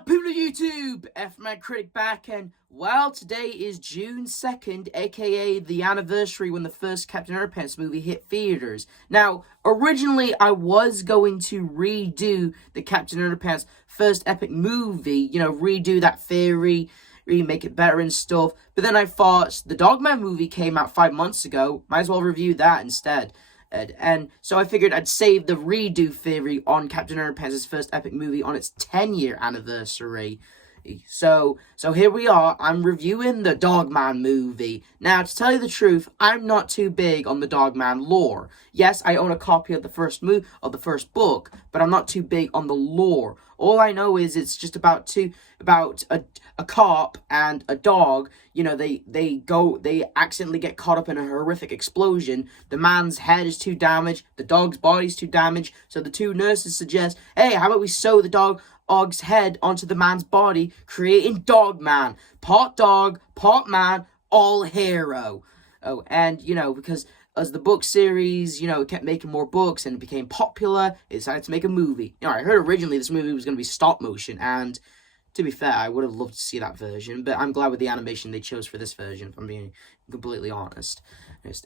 People of YouTube, F-Man Critic back, and well, today is June 2nd, aka the anniversary when the first Captain Underpants movie hit theaters. Now, originally I was going to redo the Captain Underpants first epic movie, redo that theory, remake it better and stuff, but then I thought the Dogman movie came out 5 months ago, might as well review that instead. And so I figured I'd save the redo theory on Captain Underpants' first epic movie on its 10-year anniversary. So here we are. I'm reviewing the Dogman movie. Now, to tell you the truth, I'm not too big on the Dogman lore. Yes, I own a copy of the first book, but I'm not too big on the lore. All I know is it's just about a cop and a dog. They accidentally get caught up in a horrific explosion. The man's head is too damaged, the dog's body's too damaged, so the two nurses suggest, hey, how about we sew the dog's head onto the man's body, creating Dogman. Part dog, part man, all hero. Oh, and, because as the book series, it kept making more books and it became popular, it decided to make a movie. I heard originally this movie was going to be stop motion, and to be fair, I would have loved to see that version, but I'm glad with the animation they chose for this version, if I'm being completely honest.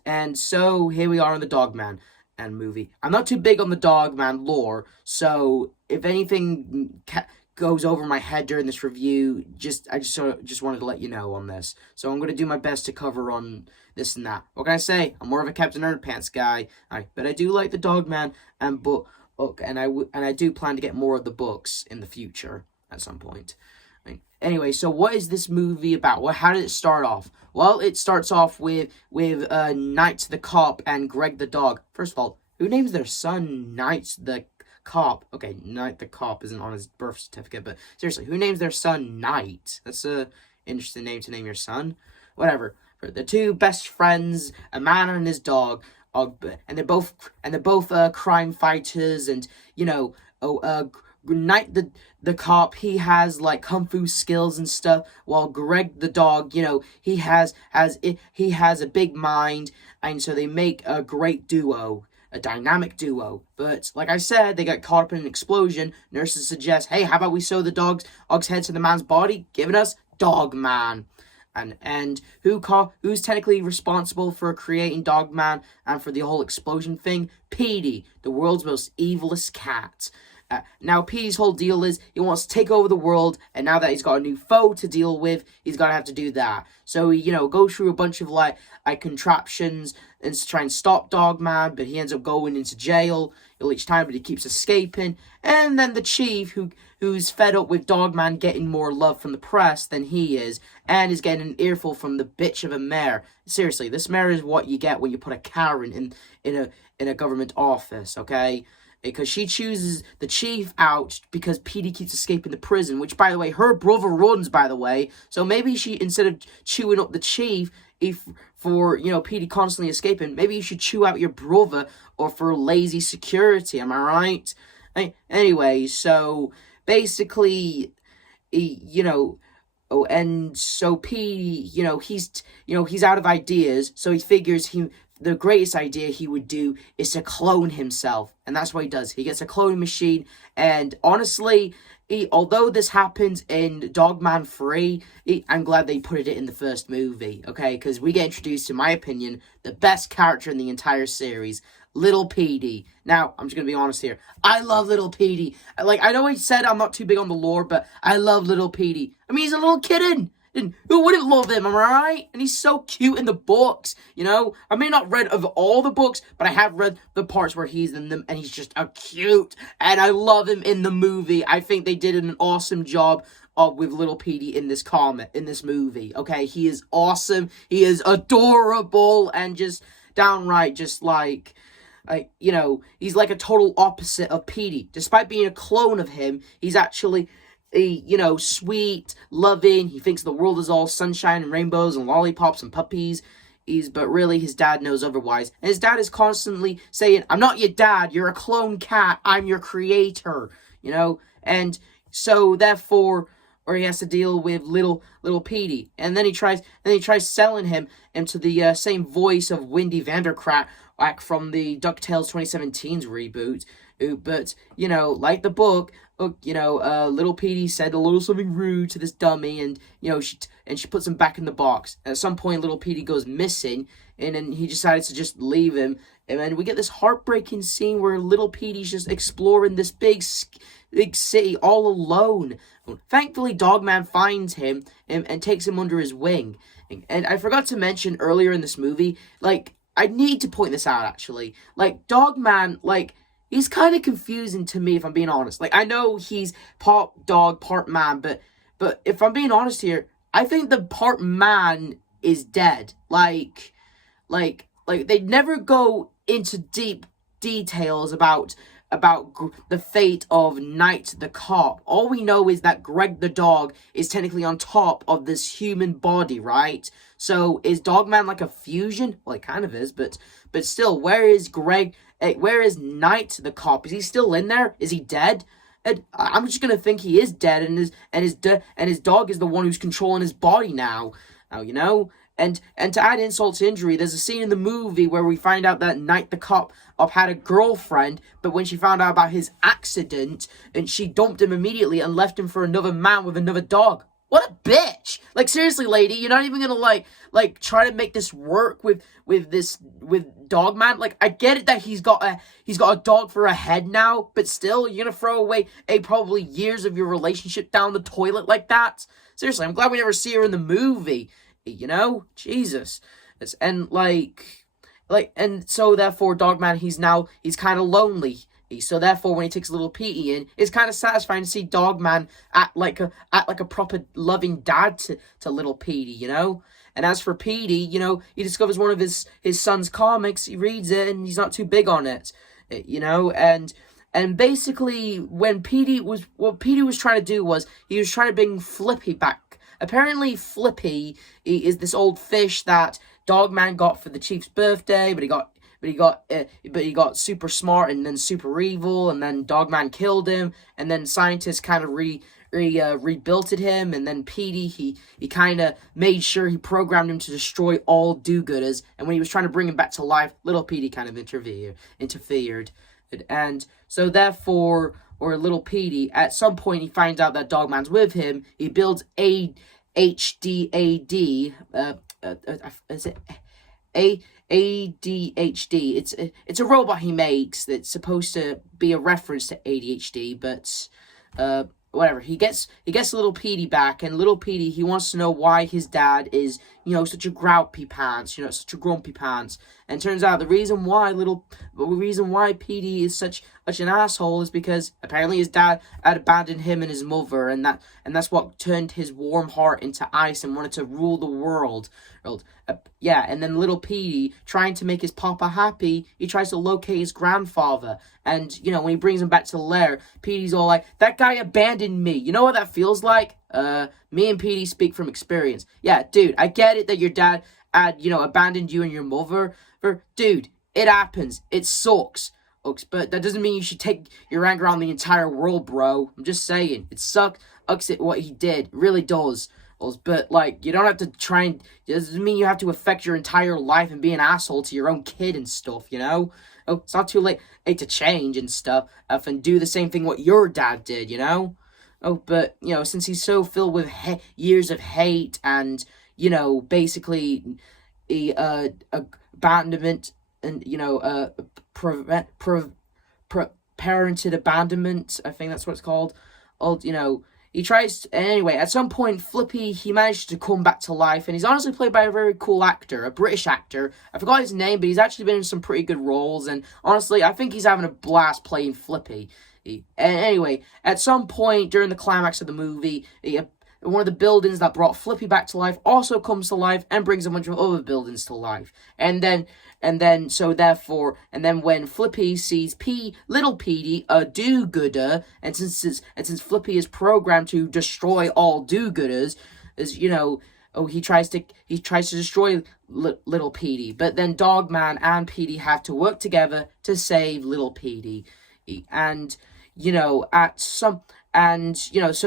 And so, here we are in the Dogman and movie. I'm not too big on the Dogman lore, so if anything goes over my head during this review, I just wanted to let you know on this. So I'm going to do my best to cover on this and that. What can I say? I'm more of a Captain Underpants guy, but I do like the Dogman and book, and I do plan to get more of the books in the future at some point. Anyway, so what is this movie about? How did it start off? Well, it starts off with Knight the cop and Greg the dog. First of all, who names their son Knight the cop? Okay, Knight the cop isn't on his birth certificate, but seriously, who names their son Knight? That's a interesting name to name your son. Whatever. The two best friends, a man and his dog, and they're both crime fighters, and Knight the cop, he has like kung fu skills and stuff, while Greg the dog, he has a big mind, and so they make a great duo, a dynamic duo. But like I said, they got caught up in an explosion. Nurses suggest, hey, how about we sew the dog's head to the man's body, giving us Dogman. And who's technically responsible for creating Dogman and for the whole explosion thing? Petey, the world's most evilest cat. Now, Petey's whole deal is he wants to take over the world, and now that he's got a new foe to deal with, he's got to have to do that. So he, goes through a bunch of, contraptions and try and stop Dogman, but he ends up going into jail each time, but he keeps escaping. And then the chief, who's fed up with Dogman getting more love from the press than he is, and is getting an earful from the bitch of a mayor. Seriously, this mayor is what you get when you put a Karen in a government office, okay? Because she chooses the chief out because Petey keeps escaping the prison, which, by the way, her brother runs, by the way. So maybe she, instead of chewing up the chief for Petey constantly escaping, maybe you should chew out your brother, or for lazy security, am I right? Anyway, so basically, and so Petey, he's out of ideas, so he figures the greatest idea he would do is to clone himself. And that's what he does. He gets a cloning machine. And honestly, although this happens in Dogman 3, I'm glad they put it in the first movie, okay? Because we get introduced to, in my opinion, the best character in the entire series, Little Petey. Now, I'm just going to be honest here. I love Little Petey. I know I said I'm not too big on the lore, but I love Little Petey. I mean, he's a little kitten. And who wouldn't love him, am I right? And he's so cute in the books, I may not read of all the books, but I have read the parts where he's in them, and he's just a cute, and I love him in the movie. I think they did an awesome job with Little Petey in this movie, okay? He is awesome, he is adorable, and just downright just he's like a total opposite of Petey. Despite being a clone of him, he's actually sweet, loving. He thinks the world is all sunshine and rainbows and lollipops and puppies. But really, his dad knows otherwise. And his dad is constantly saying, I'm not your dad, you're a clone cat, I'm your creator, And so, therefore, or he has to deal with little Petey. And then he tries selling him into the same voice of Wendy Vanderkrat, from the DuckTales 2017's reboot. But, like the book, little Petey said a little something rude to this dummy, and, she puts him back in the box. At some point, little Petey goes missing, and then he decides to just leave him. And then we get this heartbreaking scene where little Petey's just exploring this big city all alone. Thankfully, Dogman finds him and takes him under his wing. And I forgot to mention earlier in this movie, I need to point this out, actually. Dogman, he's kind of confusing to me, if I'm being honest. I know he's part dog, part man, but if I'm being honest here, I think the part man is dead. They never go into deep details about the fate of Knight the cop. All we know is that Greg the dog is technically on top of this human body, right? So is Dogman like a fusion? Well, it kind of is, but still, where is Greg? Where is Knight the cop? Is he still in there? Is he dead? And I'm just gonna think he is dead, and his dog is the one who's controlling his body now. And to add insult to injury, there's a scene in the movie where we find out that Knight the cop had a girlfriend, but when she found out about his accident, and she dumped him immediately and left him for another man with another dog. What a bitch! Seriously, lady, you're not even gonna try to make this work with Dogman. I get it that he's got a dog for a head now, but still, you're gonna throw away probably years of your relationship down the toilet like that? Seriously, I'm glad we never see her in the movie. Jesus. And and so therefore Dogman, he's kind of lonely. So therefore when he takes little Petey in, it's kind of satisfying to see Dogman act like a proper loving dad to little Petey, And as for Petey, he discovers one of his son's comics, he reads it, and he's not too big on it. And basically what Petey was trying to do was he was trying to bring Flippy back. Apparently, Flippy is this old fish that Dogman got for the chief's birthday, but he got super smart and then super evil, and then Dogman killed him, and then scientists kind of rebuilt him, and then Petey, he kind of made sure he programmed him to destroy all do-gooders, and when he was trying to bring him back to life, little Petey kind of interfered, and so therefore, or little Petey, at some point he finds out that Dogman's with him. He builds ADHD. Is it ADHD? It's a robot he makes that's supposed to be a reference to ADHD, but whatever. He gets little Petey back, and little Petey, he wants to know why his dad is such a grumpy pants, such a grumpy pants. And turns out the reason why Petey is such an asshole is because apparently his dad had abandoned him and his mother, and that's what turned his warm heart into ice and wanted to rule the world. And then little Petey, trying to make his papa happy, he tries to locate his grandfather. And, when he brings him back to the lair, Petey's all like, that guy abandoned me. You know what that feels like? Me and Petey speak from experience. Yeah, dude, I get it that your dad had, abandoned you and your mother. Dude, it happens. It sucks. But that doesn't mean you should take your anger on the entire world, bro. I'm just saying. It sucks at what he did. It really does. But, you don't have to try and... It doesn't mean you have to affect your entire life and be an asshole to your own kid and stuff, it's not too late to change and stuff and do the same thing what your dad did, But, since he's so filled with years of hate and, basically abandonment and, parented abandonment, I think that's what it's called. He tries to, anyway, at some point, Flippy, he managed to come back to life, and he's honestly played by a very cool actor, a British actor. I forgot his name, but he's actually been in some pretty good roles, and honestly, I think he's having a blast playing Flippy. And anyway, at some point during the climax of the movie, one of the buildings that brought Flippy back to life also comes to life and brings a bunch of other buildings to life. And then when Flippy sees little Petey, a do-gooder, and since Flippy is programmed to destroy all do-gooders, he tries to destroy little Petey. But then Dogman and Petey have to work together to save little Petey. So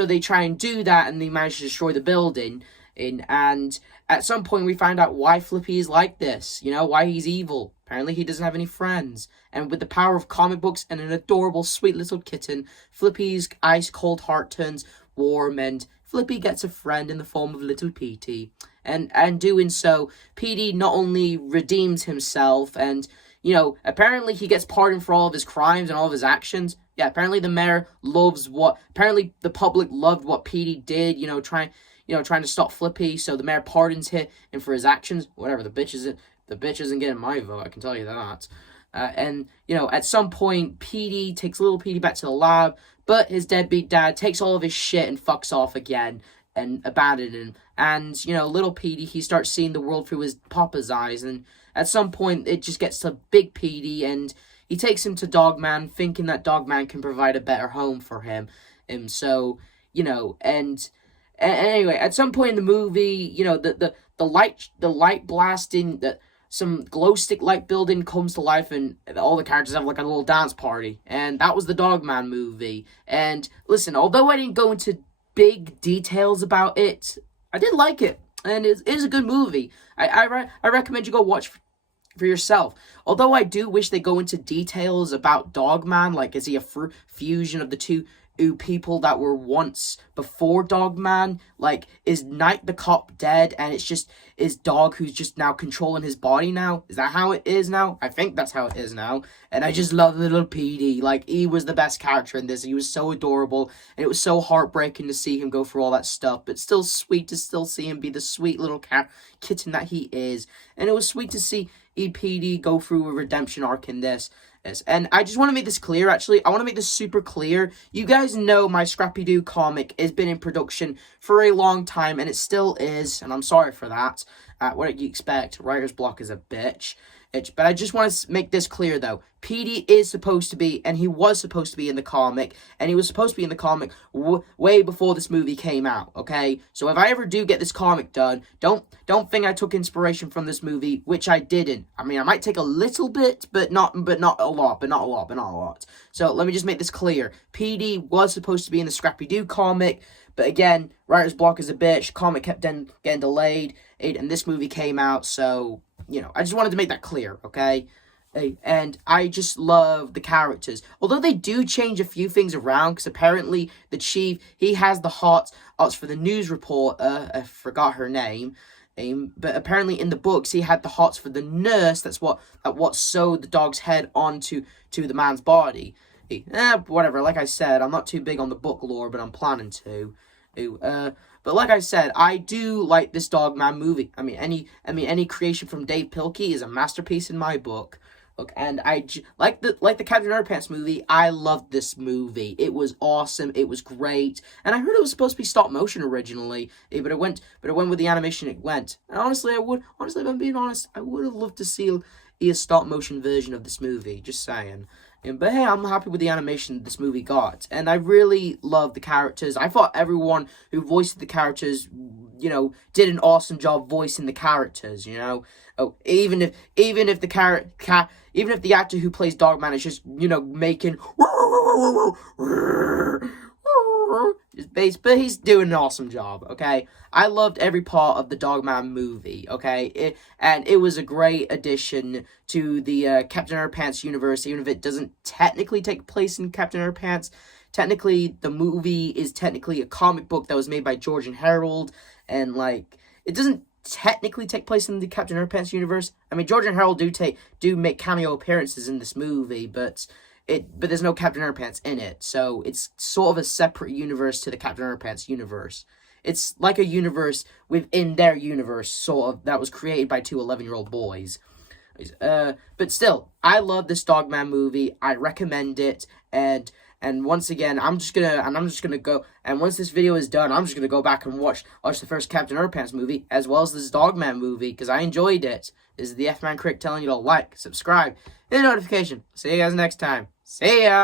they try and do that, and they manage to destroy the building. And at some point, we find out why Flippy is like this. Why he's evil. Apparently he doesn't have any friends. And with the power of comic books and an adorable, sweet little kitten, Flippy's ice-cold heart turns warm, and Flippy gets a friend in the form of little Petey. And doing so, Petey not only redeems himself, and, you know, apparently he gets pardoned for all of his crimes and all of his actions. Yeah, apparently the mayor apparently the public loved what Petey did, trying to stop Flippy, so the mayor pardons him for his actions. Whatever, the bitch isn't getting my vote, I can tell you that. And, at some point, Petey takes little Petey back to the lab, but his deadbeat dad takes all of his shit and fucks off again and abandons him. And, little Petey, he starts seeing the world through his papa's eyes, and at some point, it just gets to Big Petey, and he takes him to Dogman, thinking that Dogman can provide a better home for him. And so, and anyway, at some point in the movie, the light blasting, some glow stick light building comes to life, and all the characters have like a little dance party. And that was the Dogman movie. And listen, although I didn't go into big details about it, I did like it, and it is a good movie. I recommend you go watch for yourself. Although I do wish they go into details about Dogman, like is he a fusion of the two people that were once before Dogman? Like, is Knight the cop dead, and it's just is Dog who's just now controlling his body now? Is that how it is now? I think that's how it is now. And I just love little Petey. Like, he was the best character in this. He was so adorable, and it was so heartbreaking to see him go through all that stuff, but still sweet to still see him be the sweet little kitten that he is. And it was sweet to see Petey go through a redemption arc in this. And I just want to make this clear, actually. I want to make this super clear. You guys know my Scrappy-Doo comic has been in production for a long time, and it still is, and I'm sorry for that. What do you expect? Writer's block is a bitch. But I just want to make this clear, though. Petey is supposed to be, and he was supposed to be in the comic, and he was supposed to be in the comic way before this movie came out, okay? So if I ever do get this comic done, don't think I took inspiration from this movie, which I didn't. I mean, I might take a little bit, but not a lot. So let me just make this clear. Petey was supposed to be in the Scrappy-Doo comic, but again, writer's block is a bitch. Comic kept getting delayed, and this movie came out, so I just wanted to make that clear, okay? And I just love the characters. Although they do change a few things around, because apparently the chief, he has the hots for the news reporter, I forgot her name, but apparently in the books he had the hots for the nurse. That's what sewed the dog's head onto the man's body. Whatever, like I said, I'm not too big on the book lore, but I'm planning to. But like I said, I do like this Dogman movie. I mean, any creation from Dave Pilkey is a masterpiece in my book. Look, and like the Captain Underpants movie. I loved this movie. It was awesome. It was great. And I heard it was supposed to be stop motion originally, but it went with the animation. It went. And honestly, if I'm being honest, I would have loved to see a stop motion version of this movie. Just saying. But hey, I'm happy with the animation this movie got. And I really love the characters. I thought everyone who voiced the characters, did an awesome job voicing the characters, Oh, even if the actor who plays Dogman is just, making but he's doing an awesome job, okay? I loved every part of the Dogman movie, okay? It was a great addition to the Captain Underpants universe, even if it doesn't technically take place in Captain Underpants. Technically, the movie is technically a comic book that was made by George and Harold, and, it doesn't technically take place in the Captain Underpants universe. I mean, George and Harold do make cameo appearances in this movie, but there's no Captain Underpants in it, so it's sort of a separate universe to the Captain Underpants universe. It's like a universe within their universe, sort of, that was created by two 11-year-old boys. But still, I love this Dogman movie. I recommend it, and once again, once this video is done, I'm just gonna go back and watch the first Captain Underpants movie, as well as this Dogman movie, because I enjoyed it. This is the F-Man Critic telling you to like, subscribe, hit the notification. See you guys next time. See ya!